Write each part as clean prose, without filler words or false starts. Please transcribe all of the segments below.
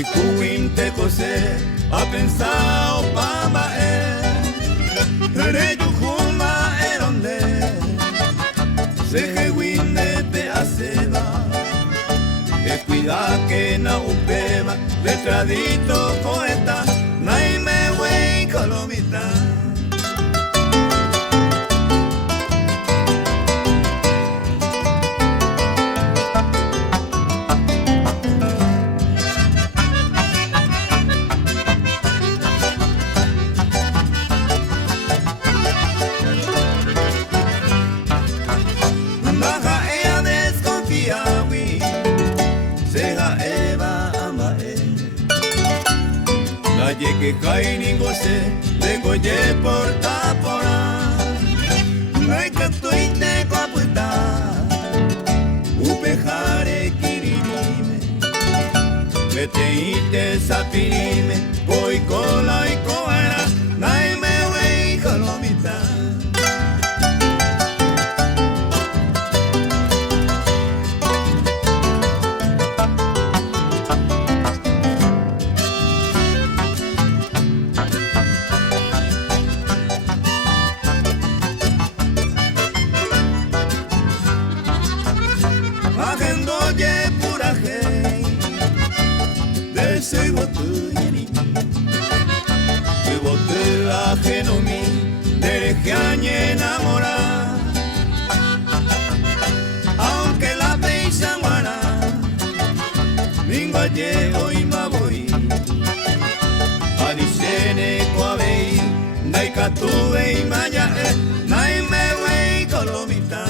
Hoy kuwinte kose a pensar pama re yujuma eronde se winde te aceba e cuida que na upeba letradito poeta naime wey colomita. Que cae ni goce de goye por tapora no hay que tuite guaputa upejare kiririme meteite sapirime voy cola y coera naime wey colomita. Soy botellini, soy botella genomi, derejañe enamorar. Aunque la peisa guana, mingaye hoy ma voy. Anisene coabei, naikatue y maya, naime wey colomita.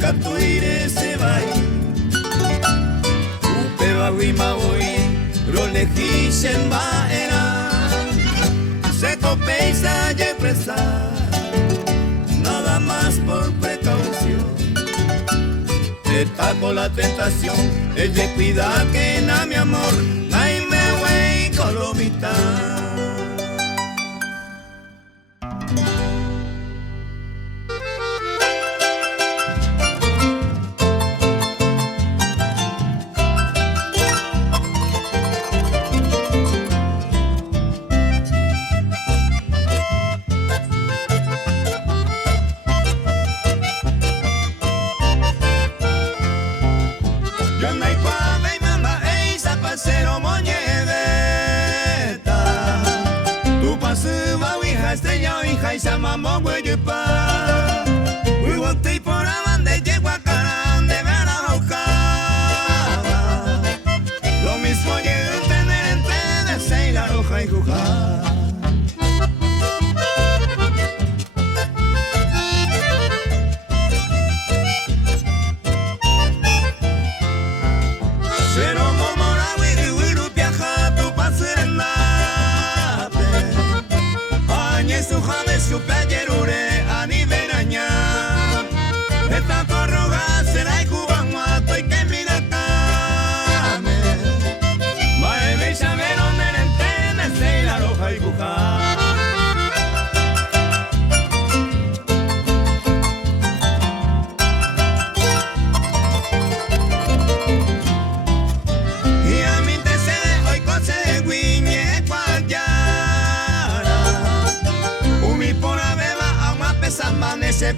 Catuire se va upeba wima voy roleji shemba era se copeisa y presa nada más por precaución te taco la tentación el de cuidar que na mi amor naime wey colomita.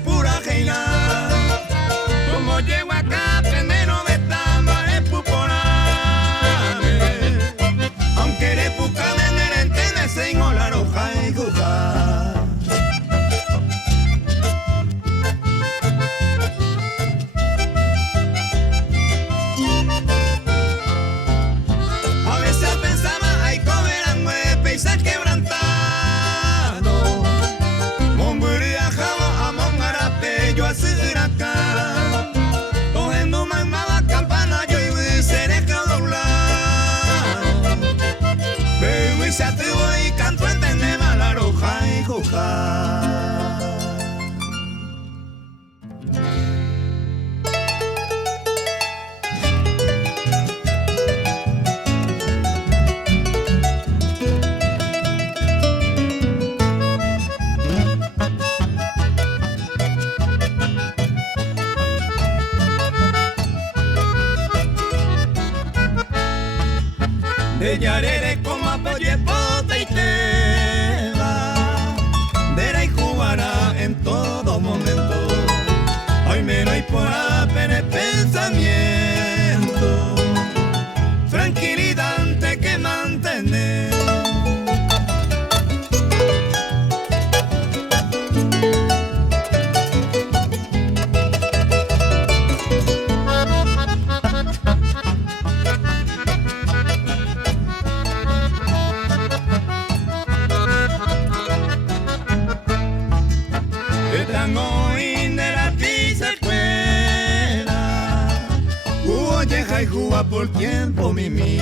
Pura geina, como llego acá, primero de tama, es puporame. Aunque eres puca de entene, se la roja y juja. A veces pensaba, ay, comerán nueve peisas quebrantadas. Bellarere como apoye pota y te va. Verá y jugará en todo momento. Hoy me no hay por apenas pensamiento. Tranquilidad ante que mantener. Y juga por tiempo mimi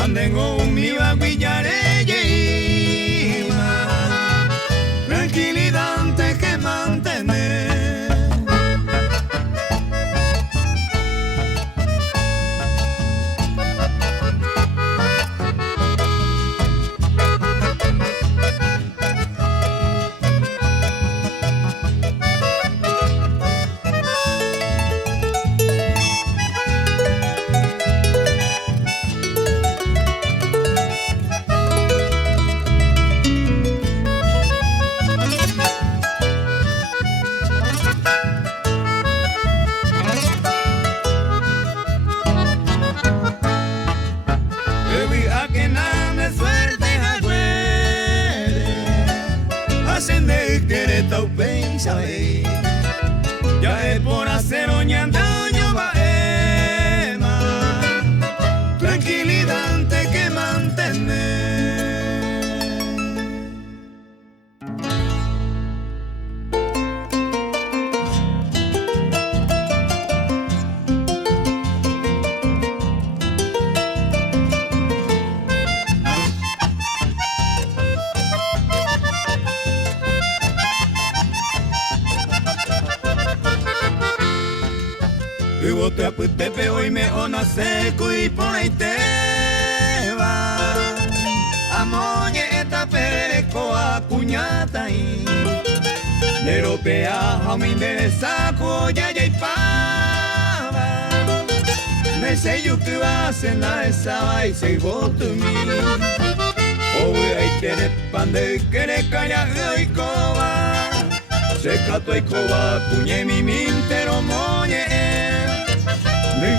andengo un mi baguillare yeima tranquilidad antes que mantener. Ya es por hacer oñando yo va tranquilidad antes que mantener. Te apute hoy me ona seco y por ahí te va. Amoñe esta pereco a cuñata y Neropea a mi interesa ya y pava. Me sé yo que vas en la esa y se voto mi. Hoy hay que de pan de que le calla y coba. Se cato y coba cuñe mi mintero moñe.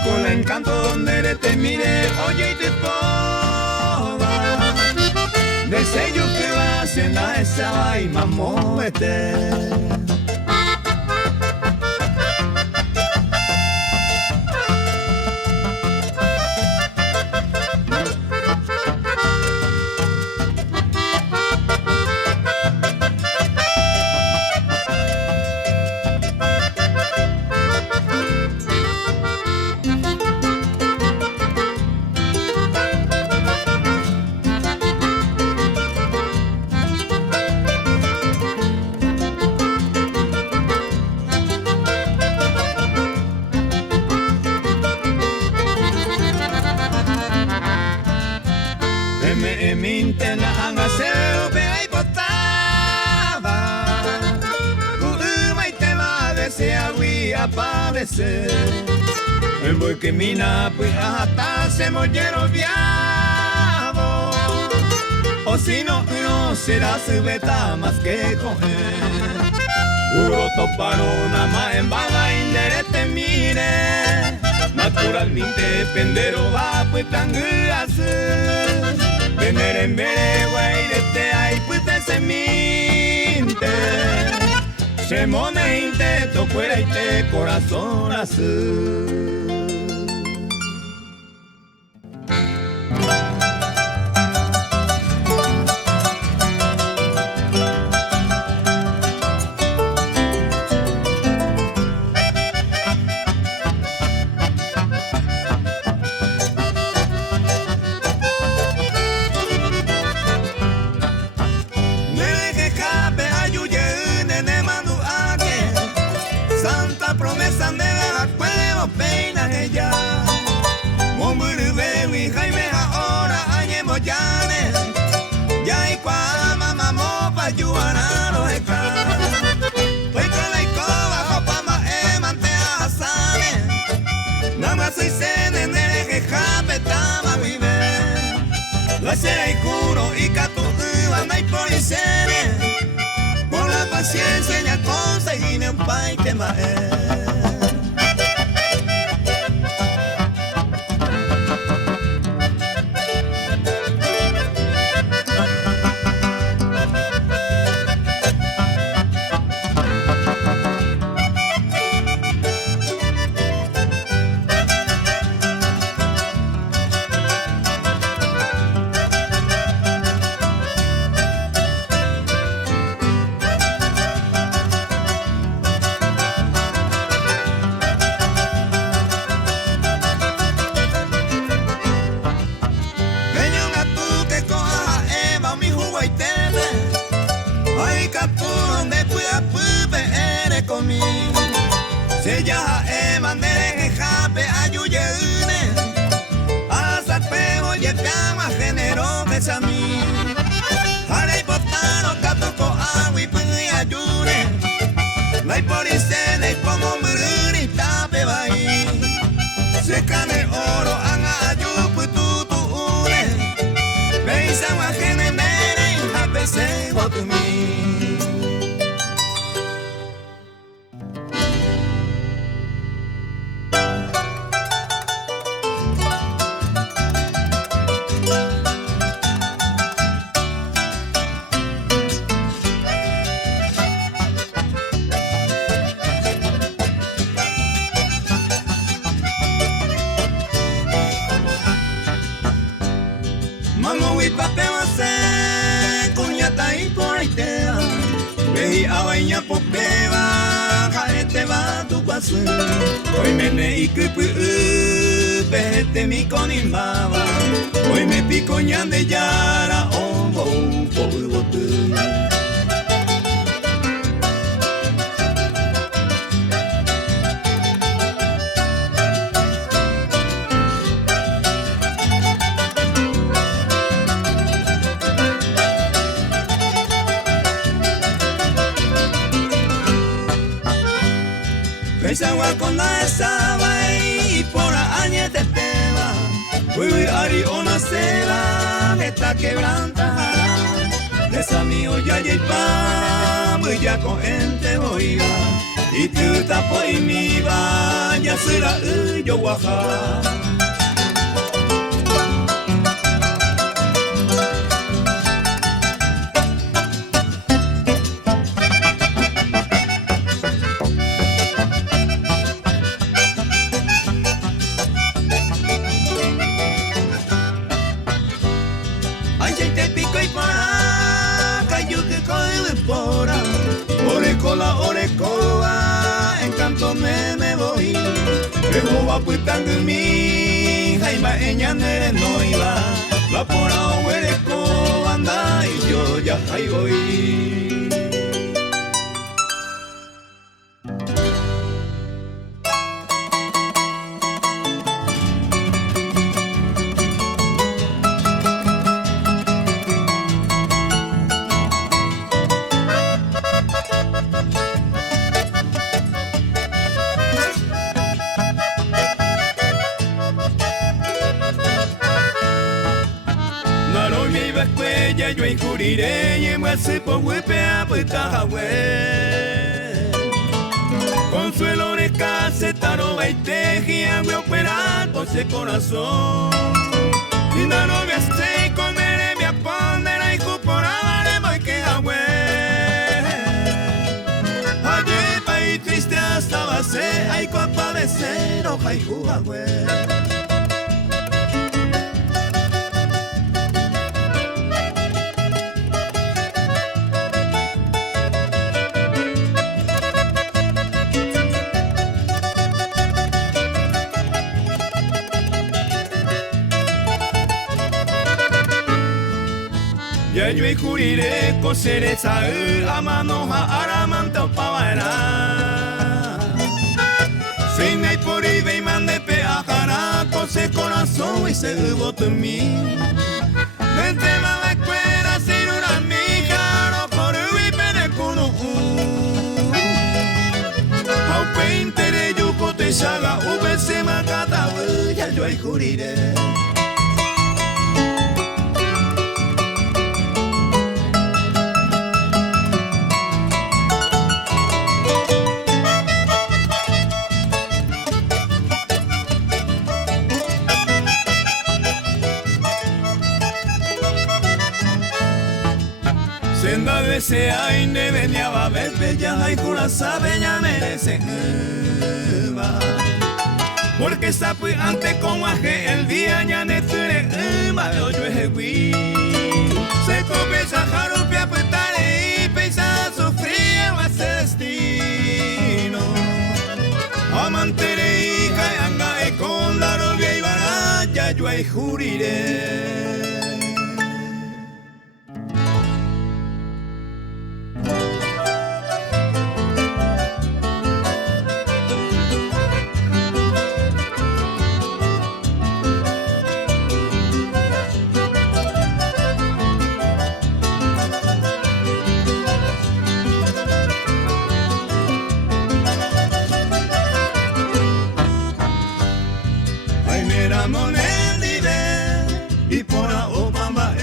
Con el encanto donde te mire, oye y te ponga. Deseo que vas en la esa y mamóvete. El boi que mina pues hasta se mollero viado. O si no, no será su beta más que coger. Uro toparon nada más en vaga inderete mire. Naturalmente pendero va pues tan así. Vender en vere guairete ahí pues te se minte. Se mone inte tocuera y te corazón azul. Soy sene nere que jape tama vive. la policía, por la paciencia ya conseguí un país que más se ya mandere jape ayuyene asa pego ye kama genero besami hare botano katuko awi pui ayure lai policene como muruni tape bai se cane oro anga ayu pututu une beisa wa genere jape se botumi. Mamo y papel se cuñata y por ahí te va veí a baña popeva caete va tu paso hoy me neí que pete mi conimaba hoy me picoñan de yara oh por bote. Pensaba con la estaba y por años te peba, uy ari ona seba, esta quebrantará, esa mi olla y pa, muy ya con gente voy y tú tapo y mi va, ya será yo guaja. Orecola, orecoa, encanto me voy. Jehová puitang mi, jaima eñanere no iba. La pora oreco anda y yo ya ahí voy. Ya yo injuriré y me hace por huepea pues consuelo de casa taro baite y voy a operar por ese corazón y la novia se comeré mi apondera y cupora de muy que agüe ayer país triste hasta base hay copa de cero hay juagüe. Ya yo juriré coseré esa a mano a aramanta pavara. Sin hay por ahí ve y mande peajara cose corazón y se voto en mí. Vente va a escuela sin una mija no por hoy pene cuno. Au peintere yo cote saga se macata ya yo juriré. desea y ne venía a ver bella y cura sabe ya merece porque está pues antes como aje el día ya ne ture yo es wi se comienza jarupia pues tare y pensa sufrir más destino amantere y cayanga y con la novia y baraya yo hay juriré. Y por la Obama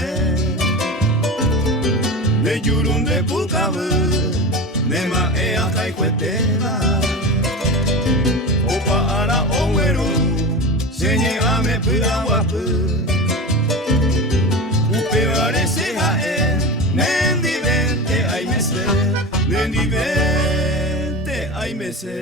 de Yurun de Bukavu de Mae hasta Icueteva Opa ara Oweru Senye ame pura wapu Upeare seja Nendi vente ay mese Nendi vente ay mese.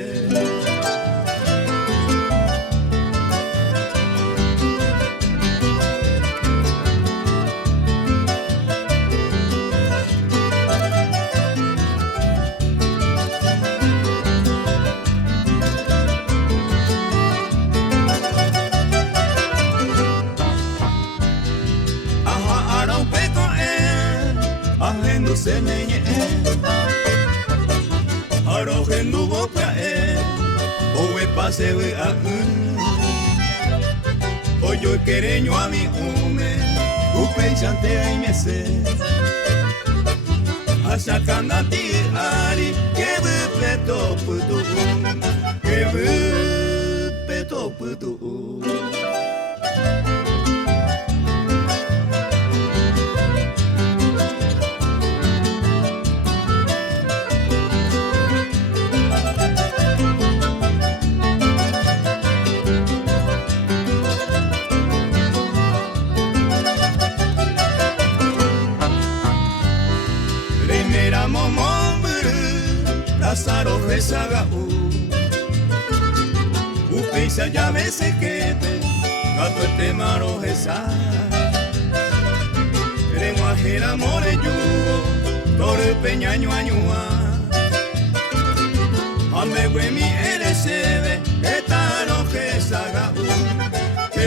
Se meñe Aroje no boca o me pase a o yo quereño a mi hume upe chante ay me se asakana ti ari que peto putu que peto putu. Lázaro rezaga upeisa ya veces que te gato este maro reza lenguajera more yugo tore peñaño añua ame mi eresebe etaro rezaga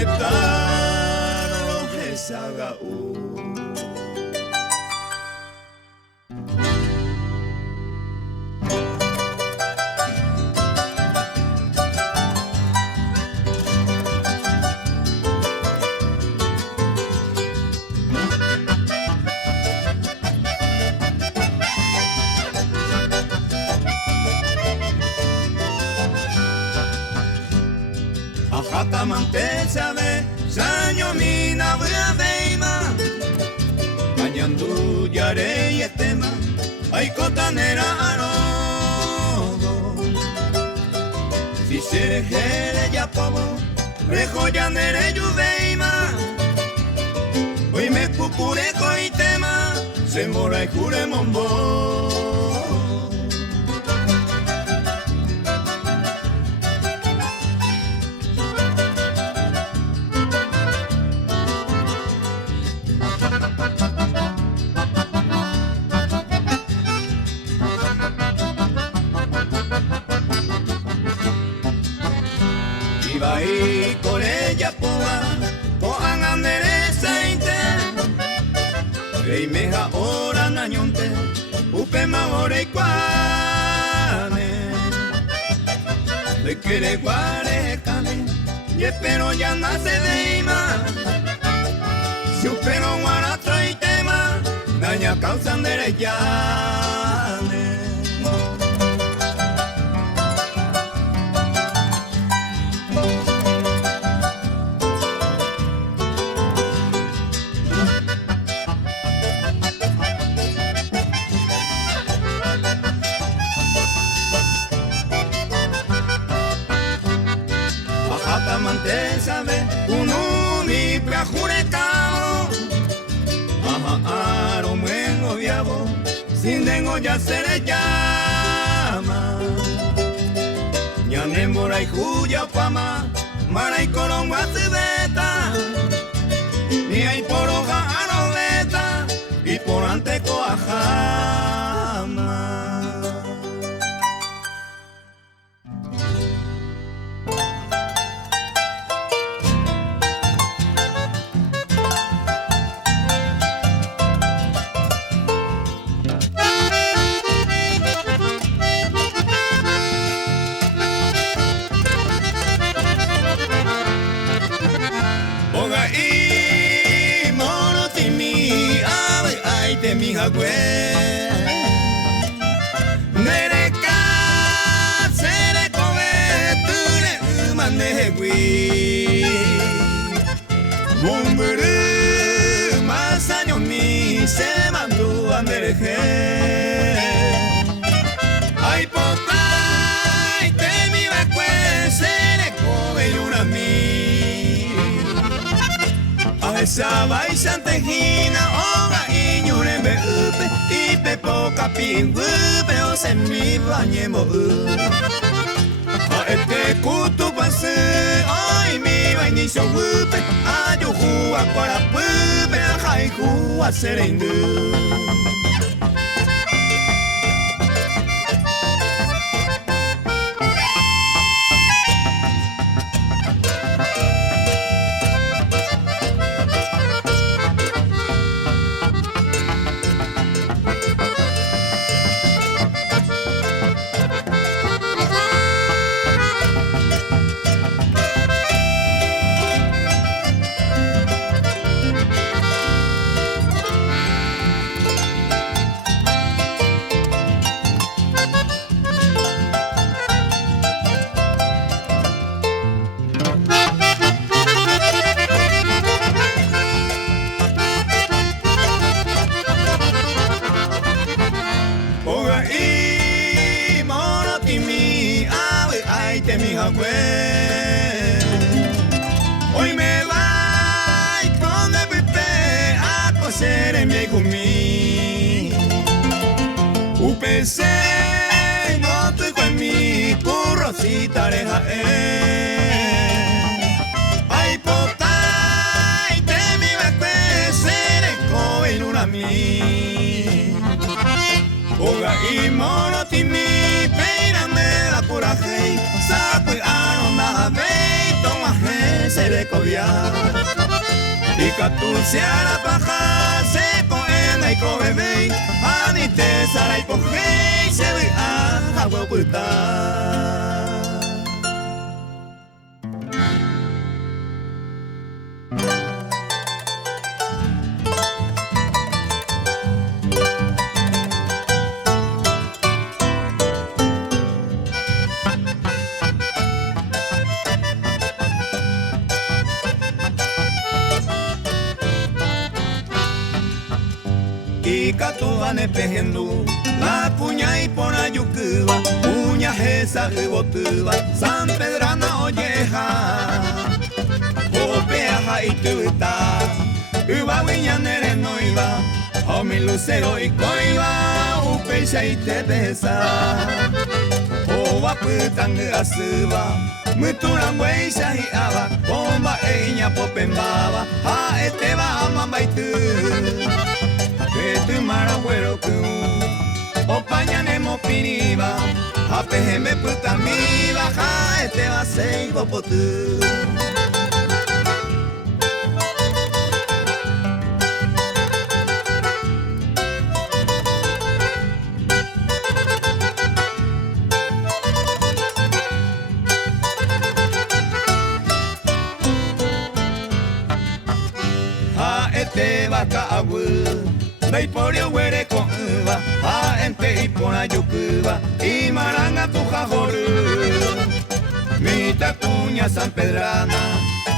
etaro rezaga Hasta mantenza de saño mina veima bañando yare y estema ay cotanera arogo si se jere ya pobo rejo ya nere yuveima hoy me cucureco y tema se mora y jure mombo. Y con ella poa coan anderesa inte rey meja ora nañonte upe mahore y cuane de quiere guare cane y espero ya nace de ima si upero guara trae tema daña causa andereyane. Sabe uno mi plajurecao aro muengo viabo sin dengo ya se le llama. Ñanembora y Juya Pama, Mara y Colomba Cibeta, ni hay por hoja aroleta y por ante coajama. Mi jagüe Nereka Sere kobe Tune umane hegui Bumburu Masaño mi Se mandu andereje Ay pokai Te mi bakwe Sere kobe yurami A esa baisa tejina Oga Iñurembe upe Ipe poca pingupe O se mi bañemo A este kutu pase Ay mi bainicio upe A yuhu a para pupe A haiku a serendu Hoy me va con de pipe a coser en mi gumi. UPC no estoy con mi currosita reja Ay potay te mi va a ser en una mi. Oga y mono timi peíname la pura hey. Sapo y arona vei toma hey se le cobia. Y catuce a la paja se poena y cobebe. Anite sara y pojei se ve a agua puta. Ikatuvane pehendu la puña y por ayucuba puña esa botuba San Pedrana olleja opeaja y tuta uba viña nere no iba o mi lucero y coiba upecha y te pesa o va putan asuba mutura hueisa y aba bomba eña popembaba a este va mamba y tu tu maragüero que opañanemo piniba a pejeme puta mi baja este va a ser popotu. A este vaca abu Dai porio huere con uva, a ente y pona yucuba, y maranga tu jajoru. Mi tacuña San Pedrana,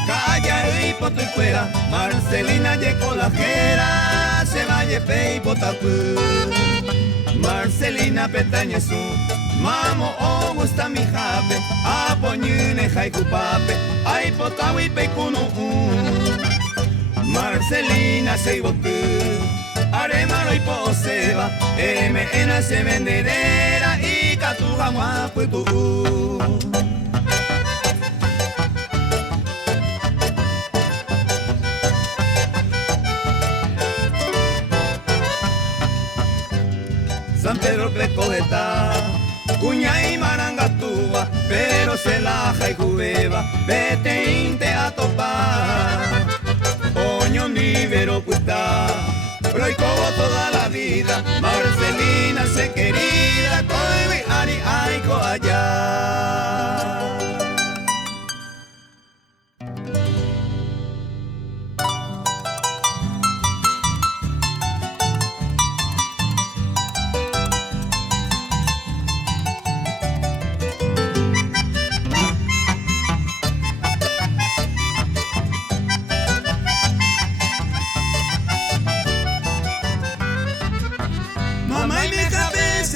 calla y poto y fuera, Marcelina llegó la jera, se vaya pe y potapu. Marcelina petaña su, mamo o gusta mi jape, a poñune jaicupape, ay potawi pe kunu. Marcelina se botu. aremalo y poseba, me se vendedera y catuja guaputu. San Pedro Pecogeta, cuña y marangatúa, pero se laja y jubeba, vete inte a topar. Oño mi vero puta, pero y como toda la vida, Marcelina se querida, coime ari aiko allá.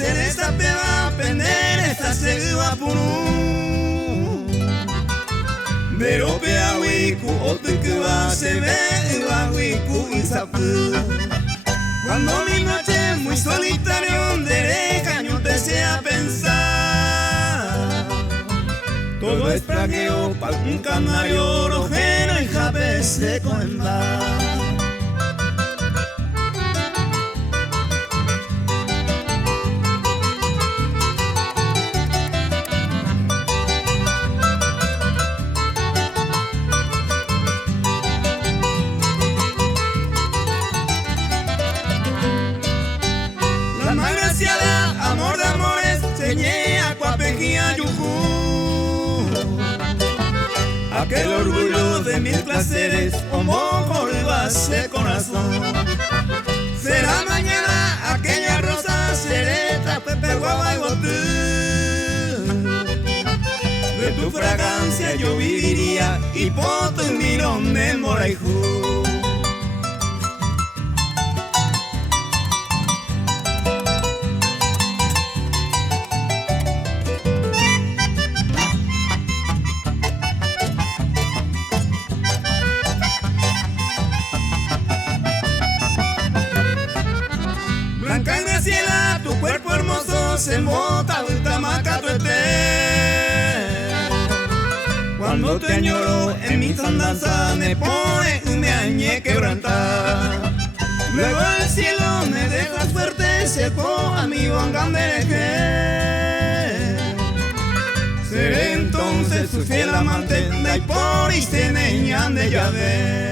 Esta peba pender esta se va por un pero pea wiku otro que va se ve va wiku y sapu cuando mi noche muy solitario derecha yo te sea pensar todo es pragueo para un canario rojero y jabe se coenda. Amor de amores, señé a Cuapejía Yujú. Aquel orgullo de mil placeres, como base corazón. Será mañana aquella rosa sereta, pepe guava y guatú. De tu fragancia yo viviría, y poto en mirón de Moraijú. Ciela, tu cuerpo hermoso se embota de tamaca tu cuando te añoro en mis andanzas me pone un me añe quebrantar. Luego el cielo me deja fuerte seco a mi bangandereje. Seré entonces su fiel amante de por y se neñan de llave.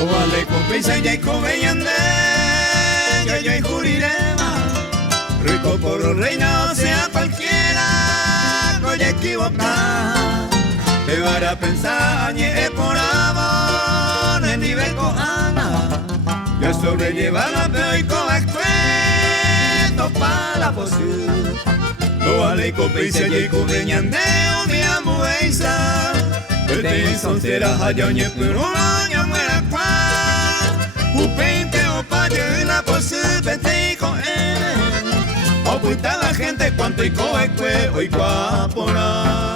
Vale con prisa y con bellande, ya y jurirema, rico por reina, sea cualquiera, voy a equivocar, te van a pensar, ñe por amor, en nivel con Ana, yo sobrellevada, pero y con escueto para la posible, no vale con prisa y con bellande, mi amo Eisa, te son será allá ñe pero año muera cual. Upente o paye la posible con él. Oculta la gente cuanto y coe o y guapora.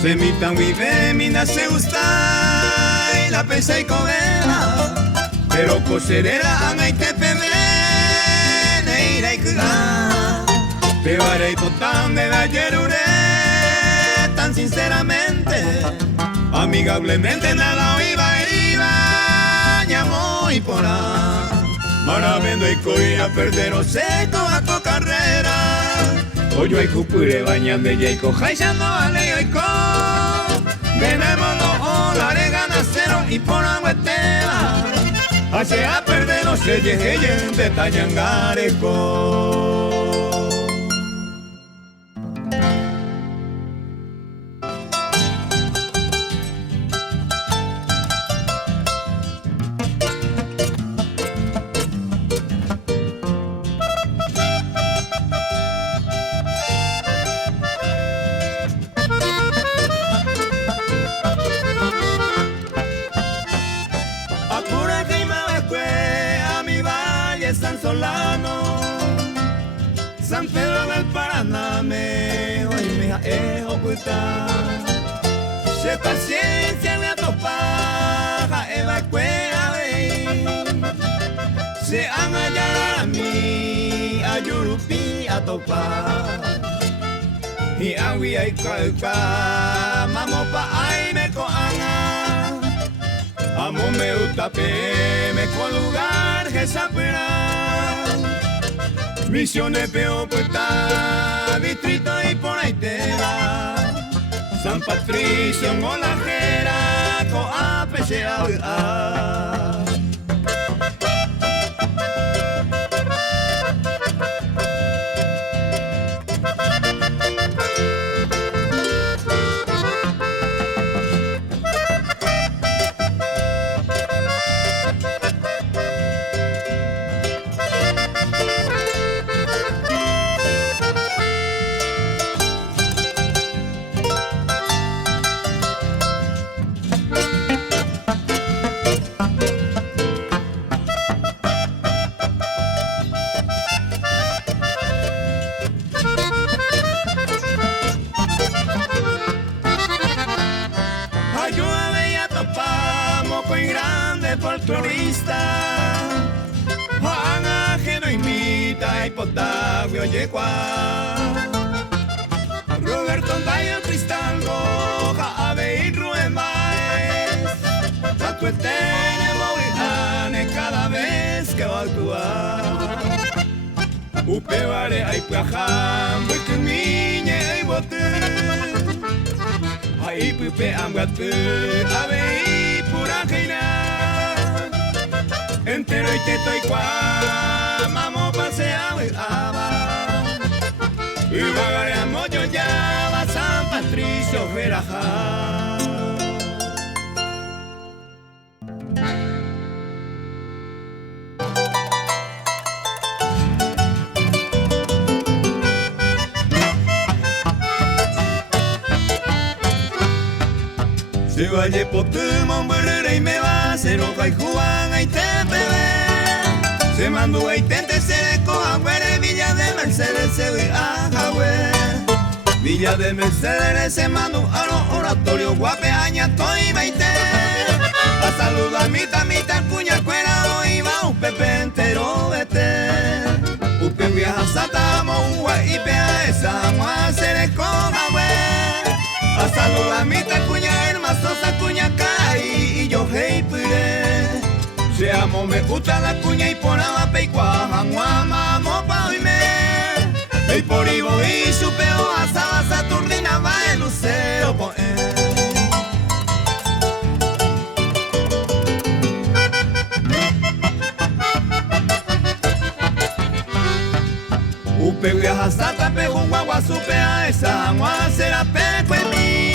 Se mi tan vive, mi nace gusta y la pesa y covela, pero coserera anga y te peme, neira y cuga, te varé y potán de la yerure, tan sinceramente, amigablemente nada iba, corar. Maravendo y coia perdero seco a tu carrera. Oyo y cupure bañando y co jaizando vale y co. Venémonos o la regana cero y por agua tela. Hace a perder los leyes de Tayangareco. San Solano, San Pedro del Paraná, me hoy me he ocultado. Se paciencia me atopaja, eva cuera se han hallado a mí, a Yurupi a topar. Y agui ay cualca, mamo pa ay me coana. Amo me utape, me con lugar que sapera. Misiones peo puta, distrito y por ahí te va. San Patricio, Molajera, Coapesea. Folclorista, Juan Ajeno imita y Potavio Yecua, Roberto Bayo Cristango, Jaave y Rubén Baez, Tatuetene Mauritane cada vez que va a actuar. Upevare ay Puajam, Buikumiñe y Bote, ay Pupe Amgatu, Ave y Purajeina. Entero y teto y cuá, mamo paseado y aba. Y vagareamos yo ya, va San Patricio Verajá. Se vaya potumon burere y me va a ser hoja y juan y te bebé. Se mandó y tente se de coja fuere Villa de Mercedes se ve a Jahue. Villa de Mercedes se mandó a los oratorios guape añato y veinte. A saludar mitad cuña cuera y va un pepe entero vete. Upe viaja satamo ua y pea esa mua se de coja a saludar mitad cuña hermasosa cuña caí y yo hey pire. Se amo me gusta la cuña y por agua y cuajan guamamo pa hoy me. El por ibo y su peo asaba Saturnina va el lucero po Upe viaja sata pego un guagua supe a esa agua será peco en mí.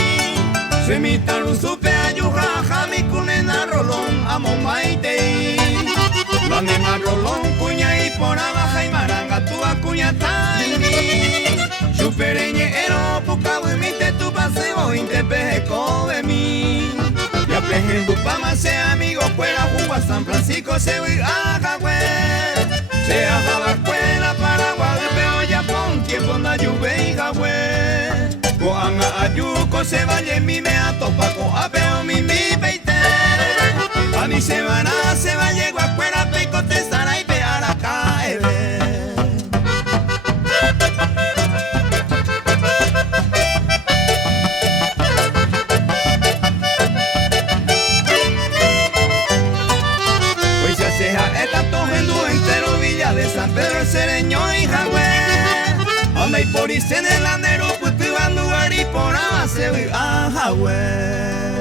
Se imitaron supe a yujaja mi cunena rolón amo maite. Banema rolón cuña y por abaja y maranga tu acuña taini. Supereñero puca buimite tu paseo inte pejeco de mí. Ya peje tu pama se amigo fuera jugua San Francisco se huir a Jahue. Se ajaba escuela Paraguay peo ya pon tiempo na lluvia y Jahue. Coanga ayuco se vaya mi me atopa co apeo mi peite. A mi semana se va llego a cuera peco te estará y pear a caer. Pues ya se Pedro el Cereño y Jagüe, onda y por en el andero, putu anduari por abase, Jagüe.